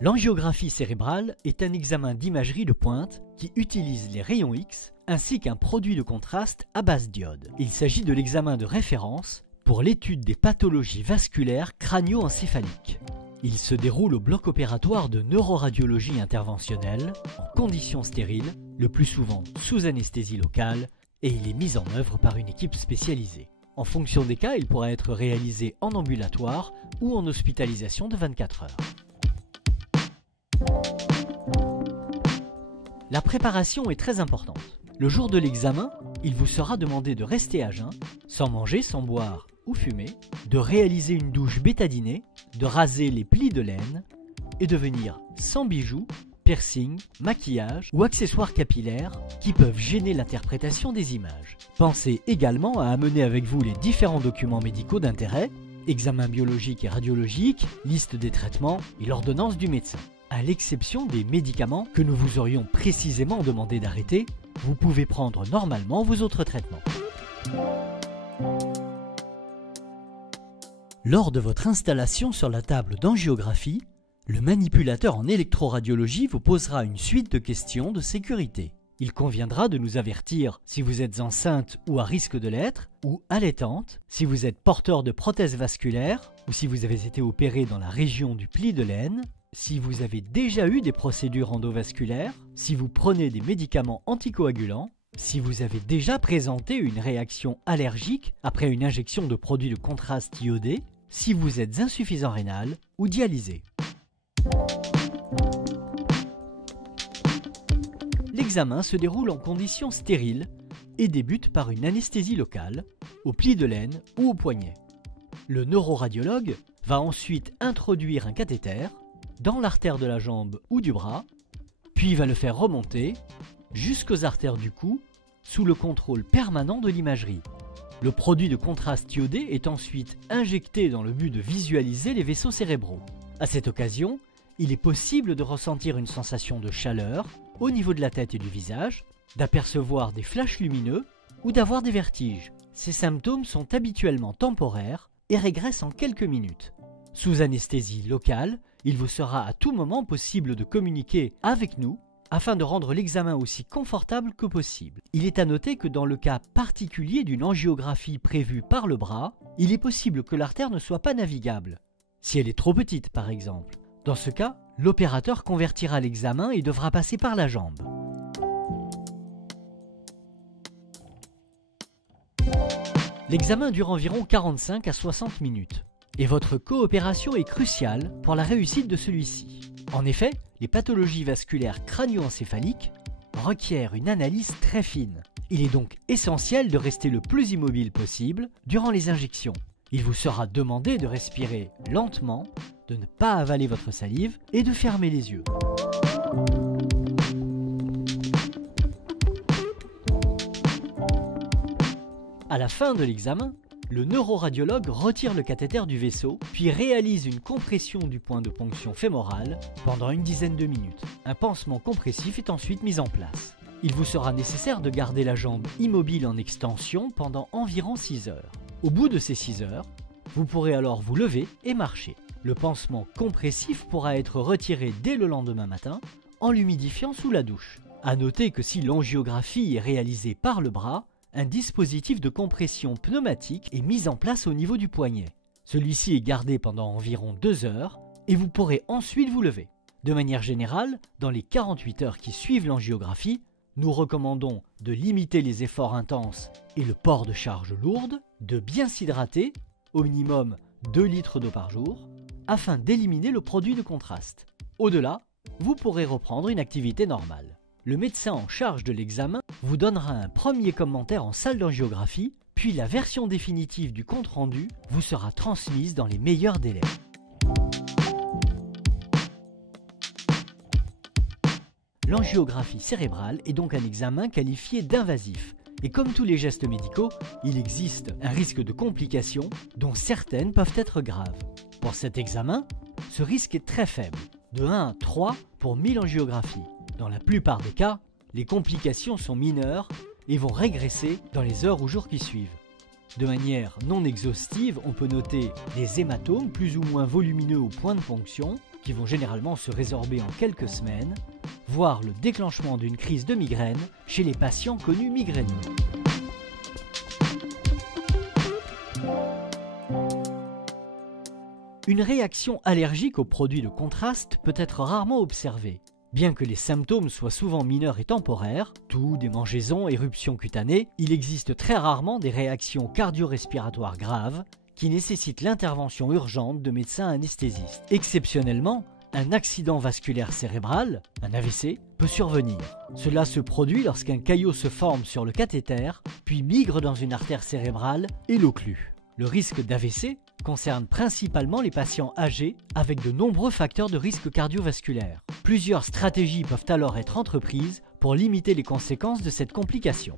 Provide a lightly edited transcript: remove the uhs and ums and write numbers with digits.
L'angiographie cérébrale est un examen d'imagerie de pointe qui utilise les rayons X ainsi qu'un produit de contraste à base d'iode. Il s'agit de l'examen de référence pour l'étude des pathologies vasculaires crânio-encéphaliques. Il se déroule au bloc opératoire de neuroradiologie interventionnelle, en conditions stériles, le plus souvent sous anesthésie locale, et il est mis en œuvre par une équipe spécialisée. En fonction des cas, il pourra être réalisé en ambulatoire ou en hospitalisation de 24 heures. La préparation est très importante. Le jour de l'examen, il vous sera demandé de rester à jeun, sans manger, sans boire ou fumer, de réaliser une douche bétadinée, de raser les plis de laine et de venir sans bijoux, piercing, maquillage ou accessoires capillaires qui peuvent gêner l'interprétation des images. Pensez également à amener avec vous les différents documents médicaux d'intérêt, examen biologique et radiologique, liste des traitements et l'ordonnance du médecin. À l'exception des médicaments que nous vous aurions précisément demandé d'arrêter, vous pouvez prendre normalement vos autres traitements. Lors de votre installation sur la table d'angiographie, le manipulateur en électroradiologie vous posera une suite de questions de sécurité. Il conviendra de nous avertir si vous êtes enceinte ou à risque de l'être, ou allaitante, si vous êtes porteur de prothèses vasculaires, ou si vous avez été opéré dans la région du pli de laine, si vous avez déjà eu des procédures endovasculaires, si vous prenez des médicaments anticoagulants, si vous avez déjà présenté une réaction allergique après une injection de produits de contraste iodé, si vous êtes insuffisant rénal ou dialysé. L'examen se déroule en conditions stériles et débute par une anesthésie locale, au pli de laine ou au poignet. Le neuroradiologue va ensuite introduire un cathéter dans l'artère de la jambe ou du bras, puis va le faire remonter jusqu'aux artères du cou sous le contrôle permanent de l'imagerie. Le produit de contraste iodé est ensuite injecté dans le but de visualiser les vaisseaux cérébraux. À cette occasion, il est possible de ressentir une sensation de chaleur au niveau de la tête et du visage, d'apercevoir des flashs lumineux ou d'avoir des vertiges. Ces symptômes sont habituellement temporaires et régressent en quelques minutes. Sous anesthésie locale, il vous sera à tout moment possible de communiquer avec nous afin de rendre l'examen aussi confortable que possible. Il est à noter que dans le cas particulier d'une angiographie prévue par le bras, il est possible que l'artère ne soit pas navigable, si elle est trop petite par exemple. Dans ce cas, l'opérateur convertira l'examen et devra passer par la jambe. L'examen dure environ 45 à 60 minutes et votre coopération est cruciale pour la réussite de celui-ci. En effet, les pathologies vasculaires crânio-encéphaliques requièrent une analyse très fine. Il est donc essentiel de rester le plus immobile possible durant les injections. Il vous sera demandé de respirer lentement, de ne pas avaler votre salive et de fermer les yeux. À la fin de l'examen, le neuroradiologue retire le cathéter du vaisseau, puis réalise une compression du point de ponction fémoral pendant une dizaine de minutes. Un pansement compressif est ensuite mis en place. Il vous sera nécessaire de garder la jambe immobile en extension pendant environ 6 heures. Au bout de ces 6 heures, vous pourrez alors vous lever et marcher. Le pansement compressif pourra être retiré dès le lendemain matin en l'humidifiant sous la douche. À noter que si l'angiographie est réalisée par le bras, un dispositif de compression pneumatique est mis en place au niveau du poignet. Celui-ci est gardé pendant environ 2 heures et vous pourrez ensuite vous lever. De manière générale, dans les 48 heures qui suivent l'angiographie, nous recommandons de limiter les efforts intenses et le port de charges lourdes, de bien s'hydrater, au minimum 2 litres d'eau par jour, afin d'éliminer le produit de contraste. Au-delà, vous pourrez reprendre une activité normale. Le médecin en charge de l'examen vous donnera un premier commentaire en salle d'angiographie, puis la version définitive du compte-rendu vous sera transmise dans les meilleurs délais. L'angiographie cérébrale est donc un examen qualifié d'invasif. Et comme tous les gestes médicaux, il existe un risque de complications dont certaines peuvent être graves. Pour cet examen, ce risque est très faible, de 1 à 3 pour 1000 angiographies. Dans la plupart des cas, les complications sont mineures et vont régresser dans les heures ou jours qui suivent. De manière non exhaustive, on peut noter des hématomes plus ou moins volumineux au point de ponction, qui vont généralement se résorber en quelques semaines, voire le déclenchement d'une crise de migraine chez les patients connus migraineux. Une réaction allergique aux produits de contraste peut être rarement observée. Bien que les symptômes soient souvent mineurs et temporaires, toux, démangeaisons, éruptions cutanées, il existe très rarement des réactions cardio-respiratoires graves qui nécessitent l'intervention urgente de médecins anesthésistes. Exceptionnellement, un accident vasculaire cérébral, un AVC, peut survenir. Cela se produit lorsqu'un caillot se forme sur le cathéter, puis migre dans une artère cérébrale et l'occlue. Le risque d'AVC concerne principalement les patients âgés avec de nombreux facteurs de risque cardiovasculaire. Plusieurs stratégies peuvent alors être entreprises pour limiter les conséquences de cette complication.